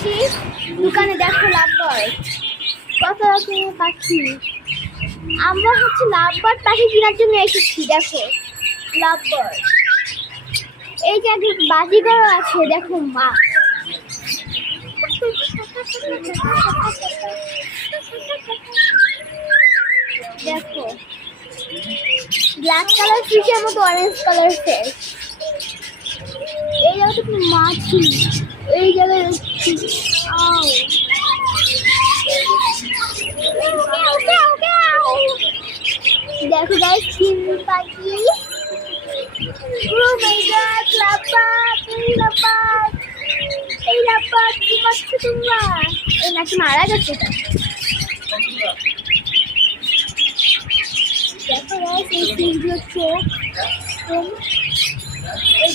এসেছি দোকানে, দেখো লাভবার্ড, কত রকমের পাখি। আমরা হচ্ছে লাভবার্ড পাখি কেনার জন্য এসেছি। দেখো লাভবার্ড, এই যে বাজিঘর আছে, দেখো মা। দেখো ব্ল্যাক কালার ফিশের মতো অরেঞ্জ কালার ফিশ। এই জায়গাটা কি মাছি, এই জায়গায় দেখো গাইস চিংড়ি পাখি। ও মাই গড, লাভবার্ড, এই লাভবার্ড কি করছো তোমরা? এই নাকি মারা গেছে। দেখো গাইস এই ফিশগুলো চোখ, এই